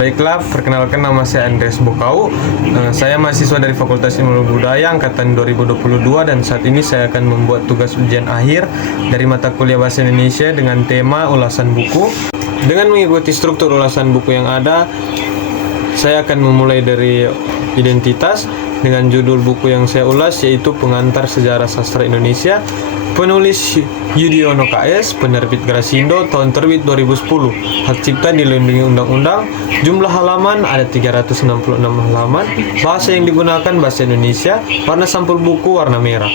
Baiklah, perkenalkan nama saya Andreas Bokau. Saya mahasiswa dari Fakultas Ilmu Budaya angkatan 2022 dan saat ini saya akan membuat tugas ujian akhir dari mata kuliah Bahasa Indonesia dengan tema ulasan buku. Dengan mengikuti struktur ulasan buku yang ada, saya akan memulai dari identitas dengan judul buku yang saya ulas yaitu Pengantar Sejarah Sastra Indonesia, penulis Yudhoyono KS, penerbit Grasindo, tahun terbit 2010. Hak cipta dilindungi undang-undang. Jumlah halaman ada 366 halaman. Bahasa yang digunakan bahasa Indonesia. Warna sampul buku warna merah.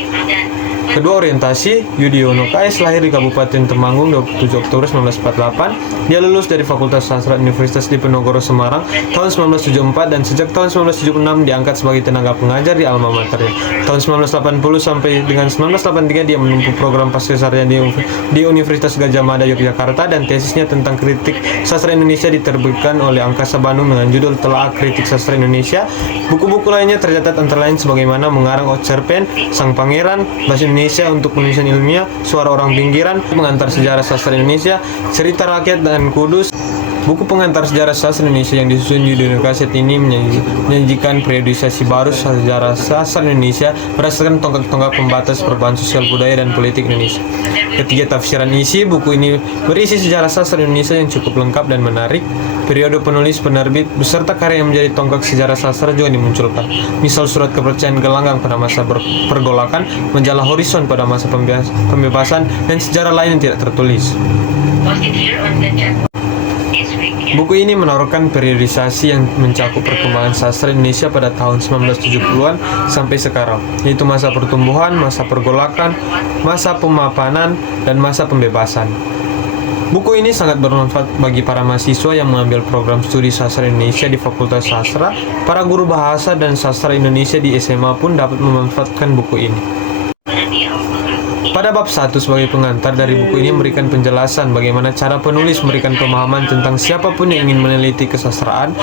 Kedua orientasi, Yudhoyono KS lahir di Kabupaten Temanggung 27 Oktober 1948. Dia lulus dari Fakultas Sastra Universitas Diponegoro Semarang tahun 1974 dan sejak tahun 1976 diangkat sebagai tenaga pengajar di alma maternya. Tahun 1980 sampai dengan 1983 dia menempuh program pascasarjana di Universitas Gadjah Mada Yogyakarta dan tesisnya tentang kritik sastra Indonesia diterbitkan oleh Angkasa Bandung dengan judul Telaah Kritik Sastra Indonesia. Buku-buku lainnya tercatat antara lain sebagaimana Mengarang Cerpen, Sang Pangeran, Bahasa Indonesia untuk penulisan ilmiah, Suara Orang Pinggiran, Pengantar Sejarah Sastra Indonesia, Cerita Rakyat dan Kudus. Buku Pengantar Sejarah Sastra Indonesia yang disusun Yudhoyono KS ini menyajikan periodisasi baru sejarah sastra Indonesia berdasarkan tonggak-tonggak pembatas perubahan sosial budaya dan politik Indonesia. Ketiga, tafsiran isi buku ini berisi sejarah sastra Indonesia yang cukup lengkap dan menarik. Periode penulis, penerbit, beserta karya yang menjadi tonggak sejarah sastra juga dimunculkan. Misal Surat Kepercayaan Gelanggang pada masa pergolakan, Majalah Horizon pada masa pembebasan, dan sejarah lain yang tidak tertulis. Buku ini menaruhkan periodisasi yang mencakup perkembangan sastra Indonesia pada tahun 1970-an sampai sekarang, yaitu masa pertumbuhan, masa pergolakan, masa pemapanan, dan masa pembebasan. Buku ini sangat bermanfaat bagi para mahasiswa yang mengambil program studi sastra Indonesia di Fakultas Sastra. Para guru bahasa dan sastra Indonesia di SMA pun dapat memanfaatkan buku ini. Pada bab 1 sebagai pengantar dari buku ini memberikan penjelasan bagaimana cara penulis memberikan pemahaman tentang siapapun yang ingin meneliti kesastraan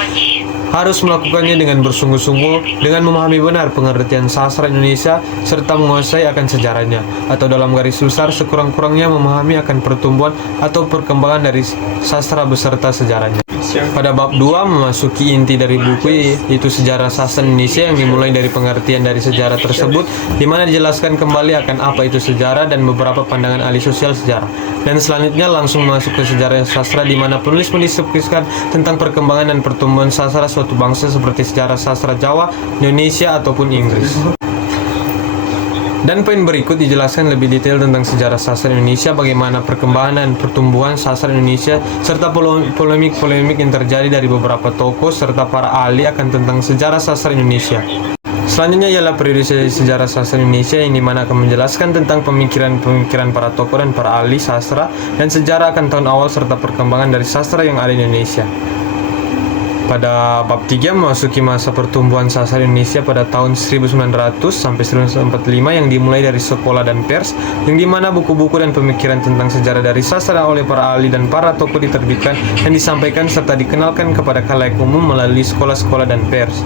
harus melakukannya dengan bersungguh-sungguh, dengan memahami benar pengertian sastra Indonesia serta menguasai akan sejarahnya, atau dalam garis besar sekurang-kurangnya memahami akan pertumbuhan atau perkembangan dari sastra beserta sejarahnya. Pada bab 2 memasuki inti dari buku, yaitu sejarah sastra Indonesia yang dimulai dari pengertian dari sejarah tersebut, di mana dijelaskan kembali akan apa itu sejarah dan beberapa pandangan ahli sosial sejarah. Dan selanjutnya langsung masuk ke sejarah sastra, di mana penulis mendiskusikan tentang perkembangan dan pertumbuhan sastra suatu bangsa seperti sejarah sastra Jawa, Indonesia ataupun Inggris. Dan poin berikut dijelaskan lebih detail tentang sejarah sastra Indonesia, bagaimana perkembangan dan pertumbuhan sastra Indonesia, serta polemik-polemik yang terjadi dari beberapa tokoh serta para ahli akan tentang sejarah sastra Indonesia. Selanjutnya ialah periodisasi sejarah sastra Indonesia yang dimana akan menjelaskan tentang pemikiran-pemikiran para tokoh dan para ahli sastra dan sejarah akan tahun awal serta perkembangan dari sastra yang ada di Indonesia. Pada bab 3 memasuki masa pertumbuhan sastra Indonesia pada tahun 1900 sampai 1945 yang dimulai dari sekolah dan pers, yang dimana buku-buku dan pemikiran tentang sejarah dari sastra oleh para ahli dan para tokoh diterbitkan dan disampaikan serta dikenalkan kepada khalayak umum melalui sekolah-sekolah dan pers.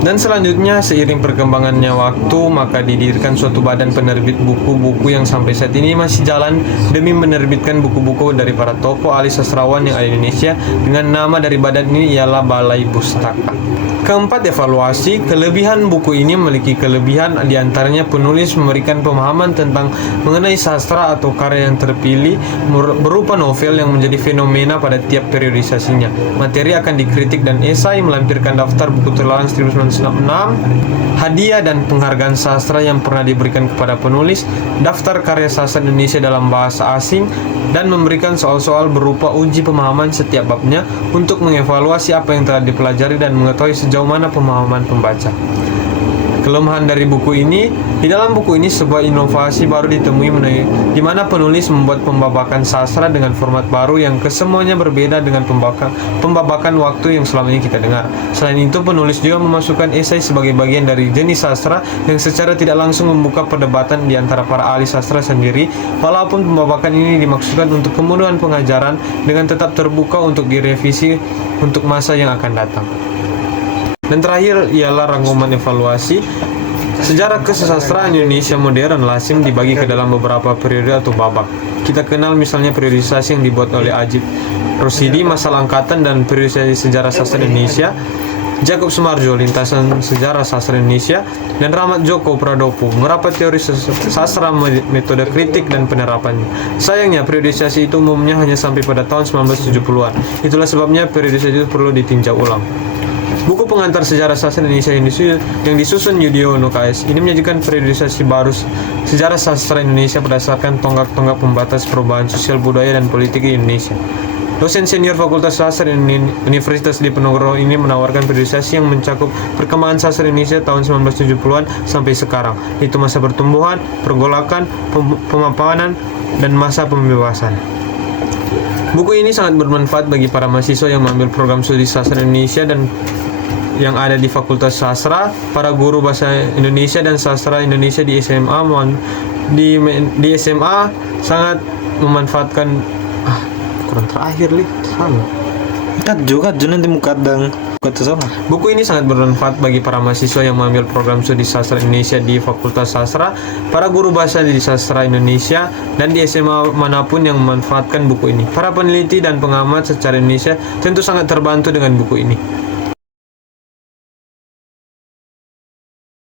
Dan selanjutnya, seiring perkembangannya waktu, maka didirikan suatu badan penerbit buku-buku yang sampai saat ini masih jalan demi menerbitkan buku-buku dari para tokoh ahli sastrawan yang ada di Indonesia, dengan nama dari badan ini ialah Balai Pustaka. Keempat, evaluasi. Kelebihan buku ini memiliki kelebihan diantaranya penulis memberikan pemahaman tentang mengenai sastra atau karya yang terpilih berupa novel yang menjadi fenomena pada tiap periodisasinya. Materi akan dikritik dan esai, melampirkan daftar buku terlarang 1996, hadiah dan penghargaan sastra yang pernah diberikan kepada penulis, daftar karya sastra Indonesia dalam bahasa asing, dan memberikan soal-soal berupa uji pemahaman setiap babnya untuk mengevaluasi apa yang telah dipelajari dan mengetahui sejauh mana pemahaman pembaca. Kelemahan dari buku ini, di dalam buku ini sebuah inovasi baru ditemui di mana penulis membuat pembabakan sastra dengan format baru yang kesemuanya berbeda dengan pembabakan waktu yang selama ini kita dengar. Selain itu, penulis juga memasukkan esai sebagai bagian dari jenis sastra yang secara tidak langsung membuka perdebatan di antara para ahli sastra sendiri, walaupun pembabakan ini dimaksudkan untuk kemudahan pengajaran dengan tetap terbuka untuk direvisi untuk masa yang akan datang. Dan terakhir ialah rangkuman evaluasi. Sejarah kesusastraan Indonesia modern lazim dibagi ke dalam beberapa periode atau babak. Kita kenal misalnya periodisasi yang dibuat oleh Ajib Rosidi, Masalah Angkatan dan Periodisasi Sejarah Sastra Indonesia, Jacob Sumarjo, Lintasan Sejarah Sastra Indonesia, dan Rahmat Djoko Pradopo, Merapat Teori Sastra, Metode Kritik dan Penerapannya. Sayangnya, periodisasi itu umumnya hanya sampai pada tahun 1970-an. Itulah sebabnya periodisasi itu perlu ditinjau ulang. Buku pengantar sejarah sastra Indonesia yang disusun Yudhoyono KS ini menyajikan periodisasi baru sejarah sastra Indonesia berdasarkan tonggak-tonggak pembatas perubahan sosial, budaya, dan politik di Indonesia. Dosen senior Fakultas Sastra Universitas Diponegoro ini menawarkan periodisasi yang mencakup perkembangan sastra Indonesia tahun 1970-an sampai sekarang, yaitu masa pertumbuhan, pergolakan, pemapanan, dan masa pembebasan. Buku ini sangat bermanfaat bagi para mahasiswa yang mengambil program studi sastra Indonesia dan yang ada di Fakultas Sastra, para guru bahasa Indonesia dan sastra Indonesia di SMA di SMA sangat memanfaatkan kurang terakhir sama. Kat nanti mukadang kata sama. Buku ini sangat bermanfaat bagi para mahasiswa yang mengambil program studi sastra Indonesia di Fakultas Sastra, para guru bahasa di sastra Indonesia, dan di SMA manapun yang memanfaatkan buku ini. Para peneliti dan pengamat secara Indonesia tentu sangat terbantu dengan buku ini.